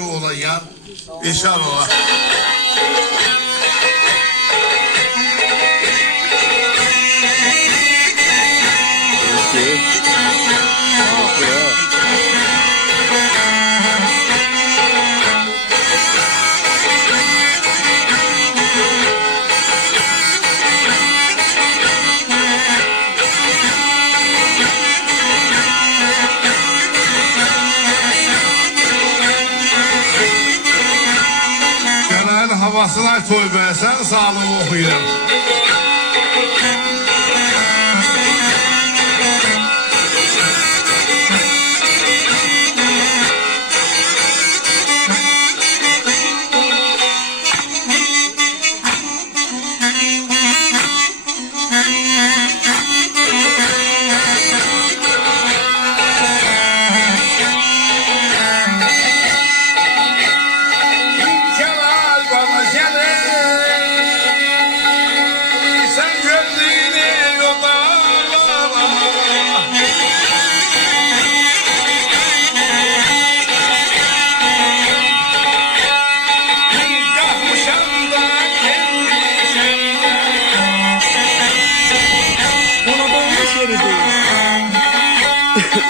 Olayı inşallah. Havasına toy versen sağlığı okuyayım.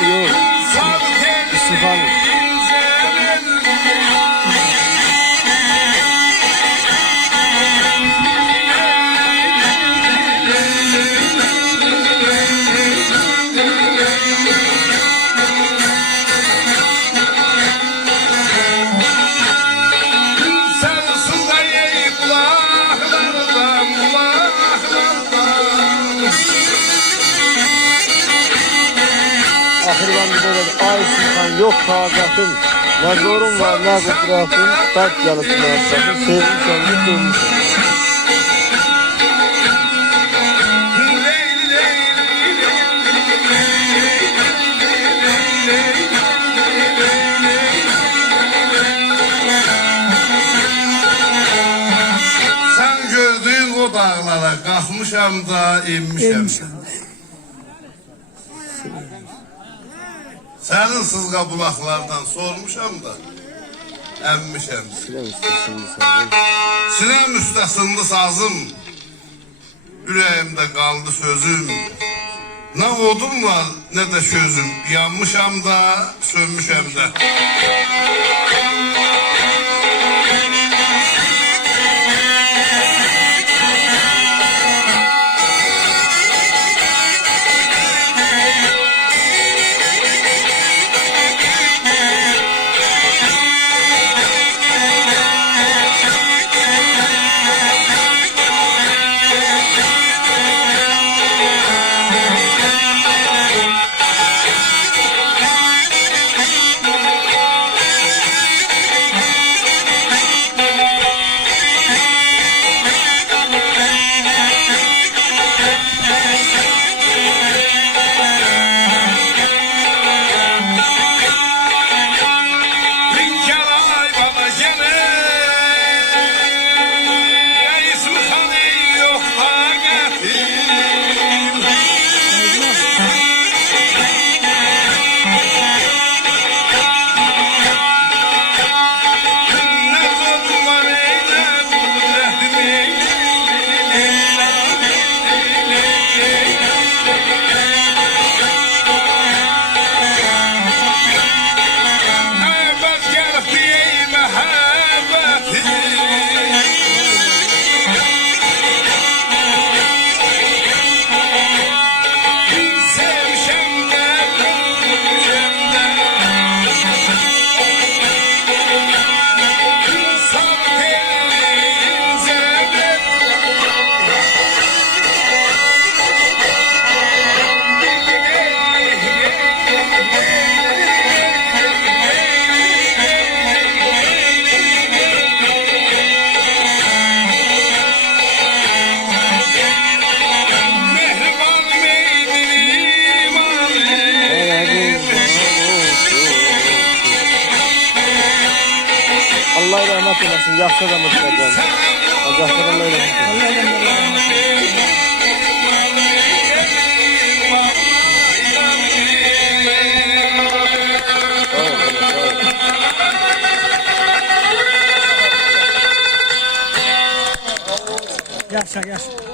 Yok. İstifalı. Ahırdan bir böyle ay sultan yok taqatım. Ne zorum var ne kudratım. Dert gelip muhabbetim. Sevmiş olmuş dönmüş. Sen gördüğün o dağlara kalkmışam da inmişem. Senin sızga bulaklardan sormuşam da emmişem. Sinem üstesinde sazım, yüreğimde kaldı sözüm. Ne odum var ne de sözüm, yanmışam da sönmüşem de. Allah rahmet eylesin. Yaxşı adamı tutacağım. Allah rahmet eylesin. Yaşa yaşa.